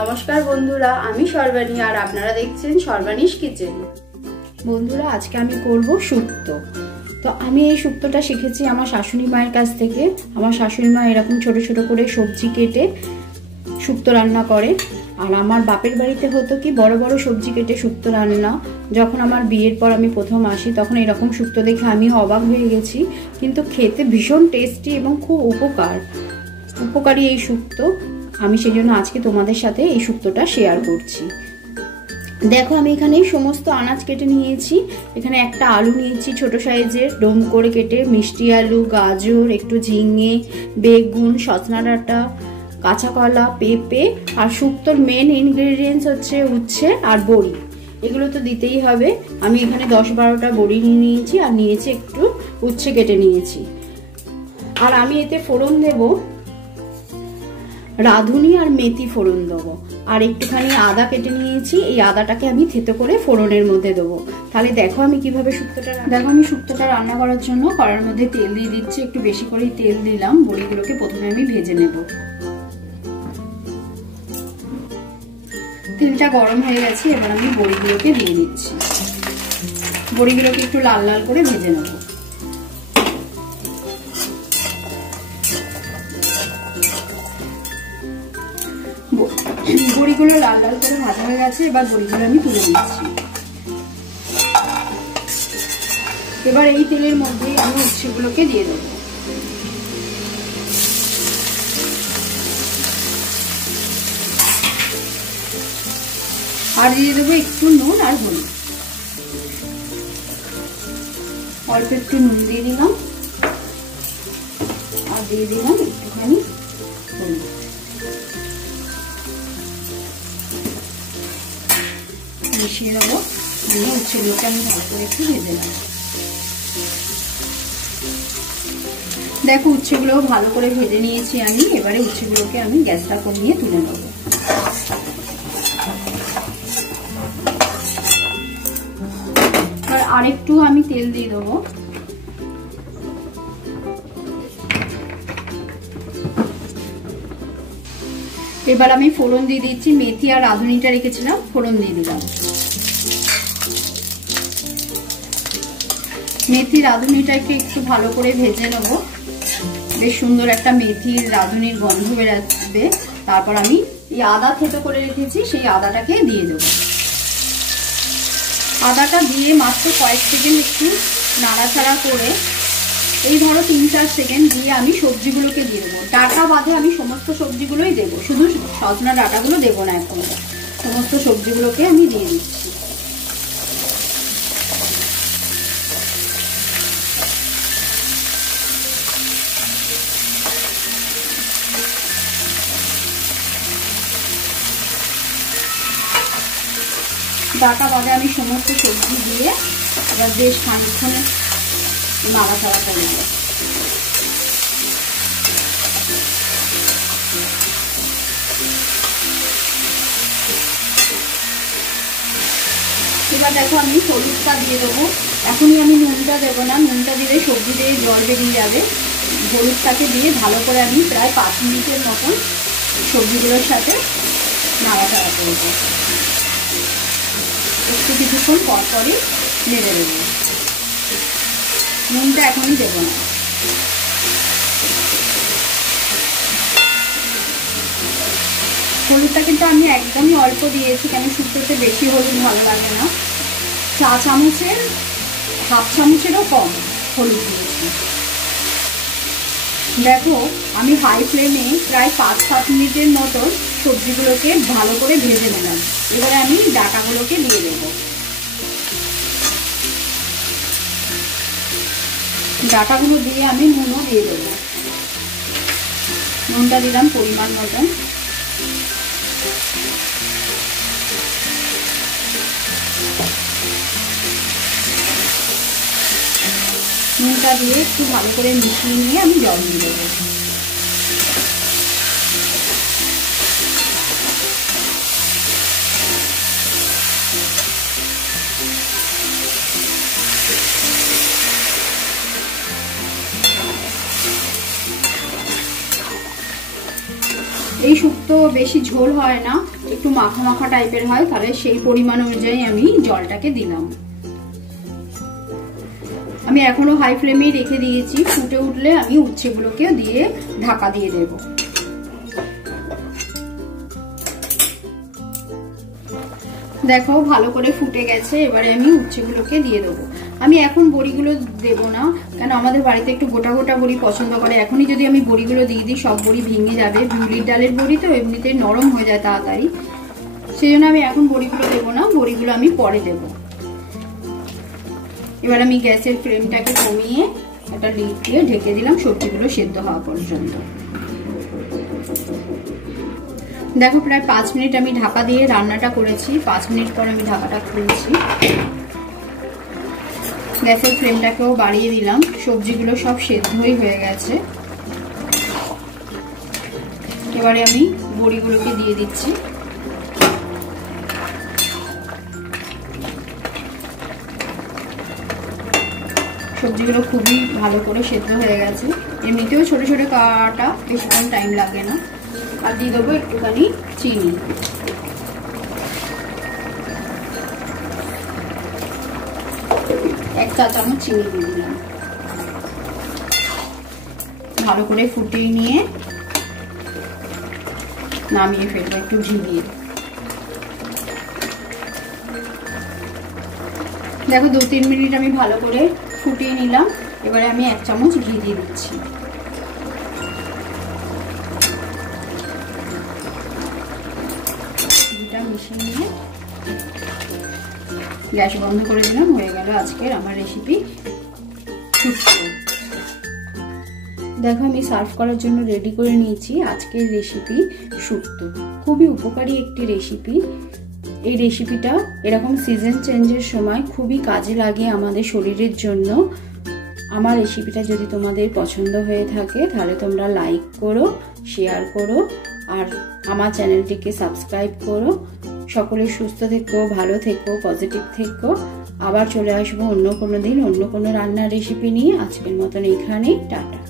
নমস্কার বন্ধুরা, আমি সর্বাণী আর আপনারা দেখছেন সর্বাণীস কিচেন। বন্ধুরা, আজকে আমি করব শুক্তো। তো আমি এই শুক্তোটা শিখেছি আমার শাশুড়ি মায়ের কাছ থেকে। আমার শাশুড়ি মা এরকম ছোট ছোট করে সবজি কেটে শুক্তো রান্না করে। আর আমার বাপের বাড়িতে হতো কি বড় বড় সবজি কেটে শুক্তো রান্না। যখন আমার বিয়ের পর আমি প্রথম আসি তখন এরকম শুক্তো দেখে আমিও অবাক হয়ে গেছি, কিন্তু খেতে ভীষণ টেস্টি এবং খুব উপকারী এই শুক্তো। আমি সেই জন্য আজকে তোমাদের সাথে এই শুক্তোটা শেয়ার করছি। দেখো, আমি এখানে সমস্ত আনাজ কেটে নিয়েছি। এখানে একটা আলু নিয়েছি ছোট সাইজের, ডোম করে কেটে, মিষ্টি আলু, গাজর, একটু ঝিঙে, বেগুন, সজনা ডাঁটা, কাঁচা কলা, পেঁপে, আর শুক্তোর মেন ইনগ্রেডিয়েন্টস হচ্ছে উচ্ছে আর বড়ি। এগুলো তো দিতেই হবে। আমি এখানে 10-12টা বড়ি নিয়ে নিয়েছি আর নিয়েছি একটু উচ্ছে কেটে নিয়েছি। আর আমি এতে ফোড়ন দেবো রাঁধুনি আর মেথি ফোড়ন দেবো। আর একটুখানি আদা কেটে নিয়েছি, এই আদাটাকে আমি থেতো করে ফোড়নের মধ্যে দেবো। তাহলে দেখো আমি কিভাবে শুক্তোটা রান্না করার জন্য কড়াইয়ের মধ্যে তেল দিয়ে দিচ্ছি। একটু বেশি করেই তেল দিলাম। বড়িগুলোকে প্রথমে আমি ভেজে নেব। তেলটা গরম হয়ে গেছে, এবার আমি বড়িগুলোকে দিয়ে দিচ্ছি। বড়িগুলোকে একটু লাল লাল করে ভেজে নেব। বড়িগুলো লাল লাল করে ভাজা হয়ে গেছে, এবার বড়িগুলো আমি তুলে দিচ্ছি। এবার এই তেলের মধ্যে আমি উচ্ছেগুলোকে দিয়ে দেবো। আর দিয়ে দেবো একটু নুন আর হলুদ। অল্প একটু নুন দিয়ে দিলাম আর দিয়ে দিলাম একটুখানি হলুদ। মিশিয়ে দেবো। উচ্ছেগুলোকে আমি ভালো করে একটু ভেজে নেব। দেখো, উচ্ছেগুলো ভালো করে ভেজে নিয়েছি আমি। এবারে উচ্ছেগুলোকে আমি গ্যাসটা কমিয়ে তুলে নেব। আর একটু আমি তেল দিয়ে দেবো। এবার আমি ফোড়ন দিয়ে দিচ্ছি। মেথি আর রাঁধুনিটা রেখেছিলাম, ফোড়ন দিয়ে দিলাম। মেথি রাঁধুনিটাকে একটু ভালো করে ভেজে নেব। বেশ সুন্দর একটা মেথির রাঁধুনির গন্ধ বেরোবে। তারপর আমি এই আদা থেতো করে রেখেছি, সেই আদাটাকে দিয়ে দেবো। আদাটা দিয়ে মাত্র কয়েক সেকেন্ড একটু নাড়াচাড়া করে, এই ধরো 3-4 সেকেন্ড দিয়ে আমি সবজিগুলোকে দিয়ে দেবো। ডাঁটা বাদে আমি সমস্ত সবজিগুলোই দেবো, শুধু সজনা ডাঁটাগুলো দেবো না। এখন সমস্ত সবজিগুলোকে আমি দিয়ে দিচ্ছি। ডাঁটা বাদে আমি সমস্ত সবজি দিয়ে এবার বেশ খানিকক্ষণ নাড়াচাড়া করে নেব। এবার দেখো, আমি হলুদটা দিয়ে দেবো। এখনই আমি নুনটা দেবো না, নুনটা দিলে সবজি দিয়ে জল বেরিয়ে যাবে। হলুদটাকে দিয়ে ভালো করে আমি প্রায় 5 মিনিটের মতন সবজিগুলোর সাথে নাড়াচাড়া করবো। একটু কিছুক্ষণ পরপরই নেড়ে দেবো। নুনটা এখনই দেবো না। হলুদটা কিন্তু আমি একদমই অল্প দিয়েছি, কেন শুক্তোতে বেশি হলুদ ভালো লাগে না। চা চামচের 1/2 চামচেরও কম হলুদ দিয়েছি। দেখো, আমি হাই ফ্লেমে প্রায় 5-7 মিনিটের মতো সবজিগুলোকে ভালো করে ভেজে নিলাম। এবারে আমি ডাঁটাগুলোকে দিয়ে দেবো। ডাঁটাগুলো দিয়ে আমি নুনও দিয়ে দেবো। নুনটা দিলাম পরিমাণ মতন। নুনটা দিয়ে একটু ভালো করে মিশিয়ে নিয়ে আমি জল দিয়ে দেবো। এই শুক্তো বেশি ঝোল হয় না, একটু মাখা মাখা টাইপের হয়, তাহলে সেই পরিমাণ অনুযায়ী আমি জলটাকে দিলাম। আমি এখনো হাই ফ্লেমেই রেখে দিয়েছি, ফুটে উঠলে আমি উচ্ছেগুলোকে দিয়ে ঢাকা দিয়ে দেব। দেখো ভালো করে ফুটে গেছে, এবারে আমি উচ্ছেগুলোকে দিয়ে দেবো। আমি এখন বড়িগুলো দেব না, কেন আমাদের বাড়িতে একটু গোটা গোটা বড়ি পছন্দ করে। এখনই যদি আমি বড়িগুলো দিয়ে দিই সব বড়ি ভেঙে যাবে, বিউলির ডালের বড়ি তো এমনিতে নরম হয়ে যায় তাড়াতাড়ি, সেই জন্য আমি এখন বড়িগুলো দেবো না, বড়িগুলো আমি পরে দেব। এবার আমি গ্যাসের ফ্লেমটাকে কমিয়ে একটা লিড দিয়ে ঢেকে দিলাম সবজিগুলো সেদ্ধ হওয়া পর্যন্ত। দেখো প্রায় 5 মিনিট আমি ঢাকা দিয়ে রান্নাটা করেছি। 5 মিনিট পর আমি ঢাকাটা খুলছি, গ্যাসের ফ্লেমটাকেও বাড়িয়ে দিলাম। সবজিগুলো সব সেদ্ধই হয়ে গেছে। এবারে আমি বড়িগুলোকে দিয়ে দিচ্ছি। সবজিগুলো খুবই ভালো করে সেদ্ধ হয়ে গেছে, এমনিতেও ছোট ছোট কাটা, বেশিক্ষণ টাইম লাগে না। আর দিয়ে দেবো একটুখানি চিনি। এক চা চামচ চিনি দিয়ে দিলাম। ভালো করে ফুটিয়ে নিয়ে নামিয়ে ফেলবো একটু ঘি দিয়ে। দেখো 2-3 মিনিট আমি ভালো করে ফুটিয়ে নিলাম। এবারে আমি 1 চামচ ঘি দিয়ে দিচ্ছি। ঘিটা মিশিয়ে নিয়ে গ্যাস বন্ধ করে দিলাম। হয়ে গেল আজকের আমার রেসিপি শুক্তো। দেখো আমি সার্ভ করার জন্য রেডি করে নিয়েছি আজকের রেসিপি শুক্তো। খুবই উপকারী একটি রেসিপি। এই রেসিপিটা এরকম সিজন চেঞ্জের সময় খুবই কাজে লাগে আমাদের শরীরের জন্য। আমার রেসিপিটা যদি তোমাদের পছন্দ হয়ে থাকে তাহলে তোমরা লাইক করো, শেয়ার করো, আর আমার চ্যানেলটিকে সাবস্ক্রাইব করো। সকলে সুস্থ থেকো, ভালো থেকো, পজিটিভ থেকো। আবার চলে আসবো অন্য কোনো দিন অন্য কোনো রান্নার রেসিপি নিয়ে। আজকের মতন এখানে টাটা।